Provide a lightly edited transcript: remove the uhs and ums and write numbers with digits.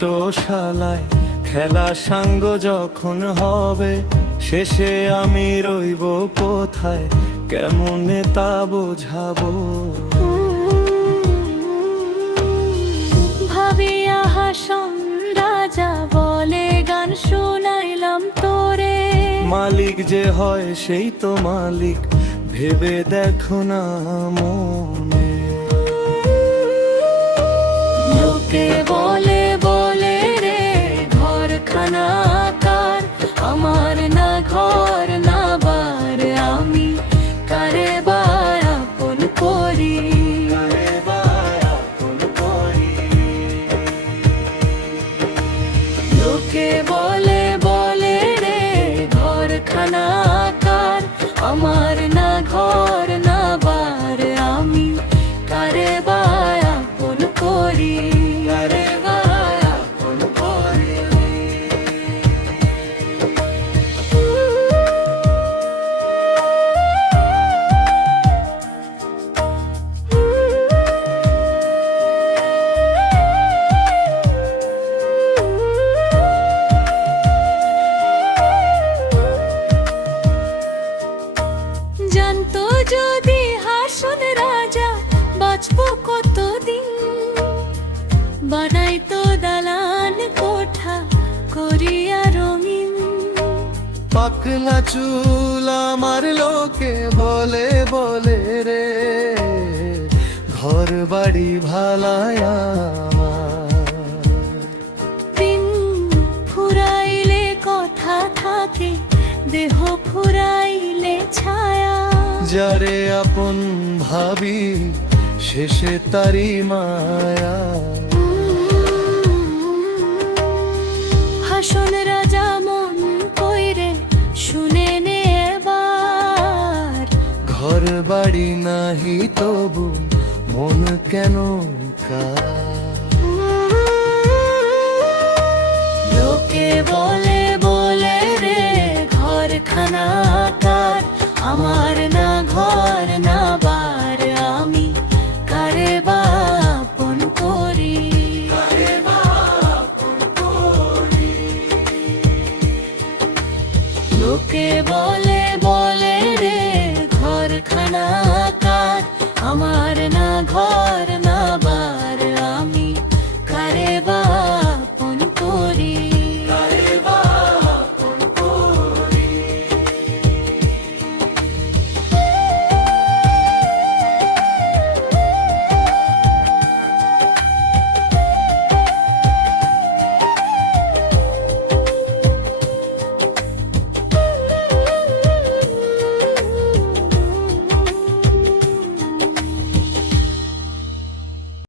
নাট্যশালায় খেলা সাঙ্গ যখন হবে, শেষে আমি রইব কোথায়, কেমনে তা বোঝাবো। ভাবিয়া হাসন রাজা বলে গান শুনাইলাম তোরে, মালিক যে হয় সেই তো মালিক, ভেবে দেখো না মনে। লোকে বলে বলে রে ঘরখানা কার, আমার না ঘর না বার, আমি কারে বা আপন করি। লোকে বলে বলে রে ঘরখানা কার, আমার না ঘর না বার, আমি কারে বা আপন করি। কারে বা আপন করি। জানতো যদি হাসন রাজা বাঁচবো কতদিন, বানাইতো দালান কোঠা করিয়া রঙিন। পাকনা চুল আমার লোকে বলে বলে রে, ঘর বাড়ি ভালায় আমার। দিন ফুরাইলে কথা থাকে, দেহ ফুরাইলে ছায়া। যারে আপন ভাবি শেষে তারি মায়া। হাসন রাজা মন কইরে শুনে নে এবার, ঘর বাড়ি নাহি তবু মন কেন কার। লোকে বলে বলে রে ঘরখানা কার, আমার না ঘর না বার, আমি কারে বা আপন করি। লোকে বলে বলে রে ঘরখানা কার, আমার না ঘর না